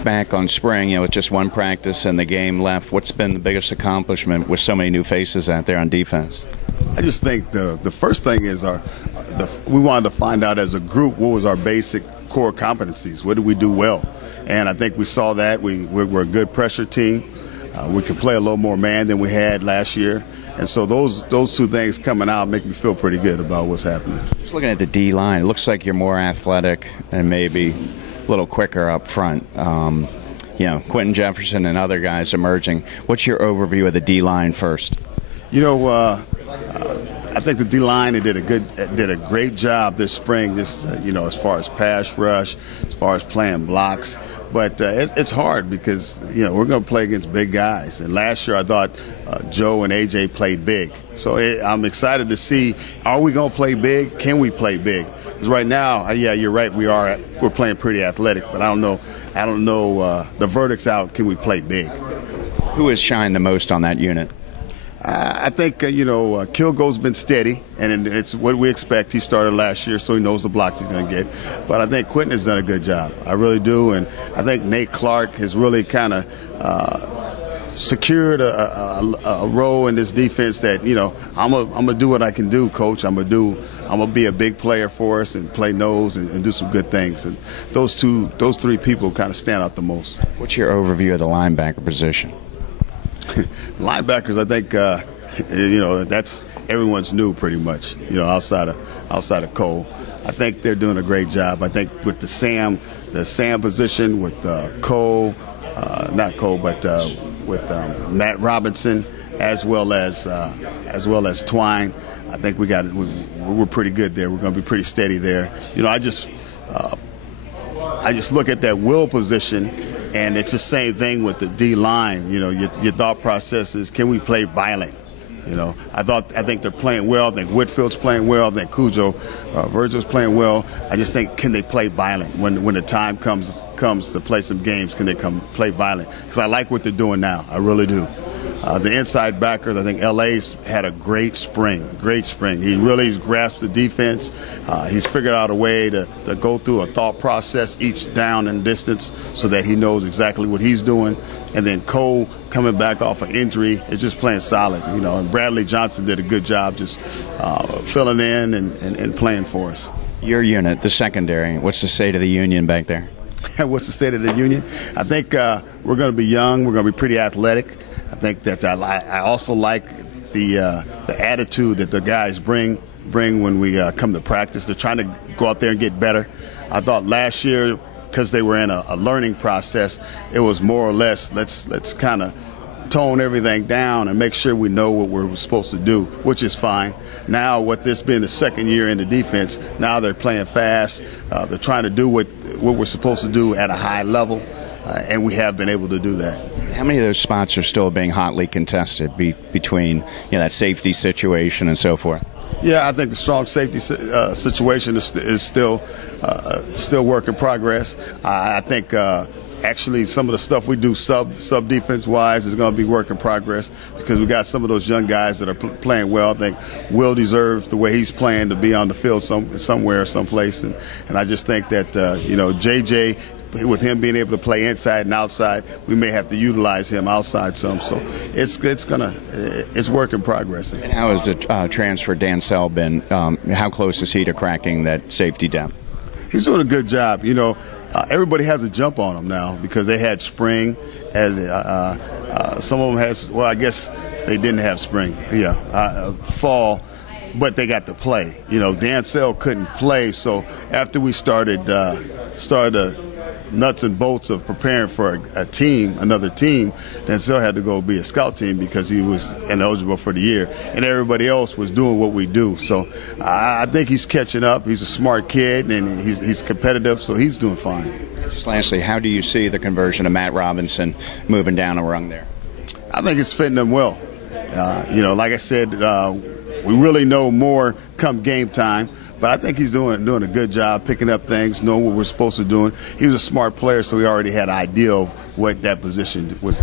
look back on spring, with just one practice and the game left, what's been the biggest accomplishment with so many new faces out there on defense? I just think the first thing is we wanted to find out as a group what was our basic core competencies. What did we do well? And I think we saw that. We're a good pressure team. We could play a little more man than we had last year. And so those two things coming out make me feel pretty good about what's happening. Just looking at the D-line, it looks like you're more athletic and maybe a little quicker up front. Quentin Jefferson and other guys emerging. What's your overview of the D-line first? I think the D-line did a great job this spring, just as far as pass rush, as far as playing blocks. But it's hard because we're going to play against big guys. And last year I thought Joe and AJ played big. So I'm excited to see, are we going to play big? Can we play big? Because right now, yeah, you're right, we're playing pretty athletic. But I don't know the verdict's out. Can we play big? Who has shined the most on that unit? I think, Kilgo's been steady, and it's what we expect. He started last year, so he knows the blocks he's going to get. But I think Quentin has done a good job. I really do. And I think Nate Clark has really kind of secured a role in this defense that, I'm going to do what I can do, Coach. I'm going to be a big player for us and play nose and do some good things. And those three people kind of stand out the most. What's your overview of the linebacker position? Linebackers, I think, that's everyone's new pretty much. Outside of Cole, I think they're doing a great job. I think with the Sam position with Cole, not Cole, but with Matt Robinson as well as Twine. I think we're pretty good there. We're going to be pretty steady there. I just look at that will position. And it's the same thing with the D-line. Your thought process is, can we play violent? I think they're playing well. I think Whitfield's playing well. I think Virgil's playing well. I just think, can they play violent when the time comes to play some games? Can they come play violent? Because I like what they're doing now. I really do. The inside backers, I think LA's had a great spring. He really grasped the defense. He's figured out a way to go through a thought process each down and distance so that he knows exactly what he's doing. And then Cole, coming back off an injury, is just playing solid. And Bradley Johnson did a good job just filling in and playing for us. Your unit, the secondary, what's the state of the union back there? What's the state of the union? I think we're going to be young. We're going to be pretty athletic. I think that I also like the attitude that the guys bring when we come to practice. They're trying to go out there and get better. I thought last year, because they were in a learning process, it was more or less let's kind of tone everything down and make sure we know what we're supposed to do, which is fine. Now, with this being the second year in the defense, now they're playing fast. They're trying to do what we're supposed to do at a high level, and we have been able to do that. How many of those spots are still being hotly contested between that safety situation and so forth? Yeah, I think the strong safety situation is still work in progress. I think actually some of the stuff we do sub defense wise is going to be work in progress because we got some of those young guys that are playing well. I think Will deserves the way he's playing to be on the field somewhere, someplace, and I just think that JJ, with him being able to play inside and outside, we may have to utilize him outside some. So it's work in progress. And how has the transfer Dansell been? How close is he to cracking that safety depth? He's doing a good job. Everybody has a jump on him now because they had spring. As some of them has. Well, I guess they didn't have spring. Yeah, fall. But they got to play. Dansell couldn't play, so after we started nuts and bolts of preparing for another team, Dansell had to go be a scout team because he was ineligible for the year, and everybody else was doing what we do. So I think he's catching up. He's a smart kid, and he's competitive, so he's doing fine. Just lastly, how do you see the conversion of Matt Robinson moving down a rung there? I think it's fitting him well. Like I said, we really know more come game time. But I think he's doing a good job picking up things, knowing what we're supposed to do. He was a smart player, so he already had an idea of what that position was,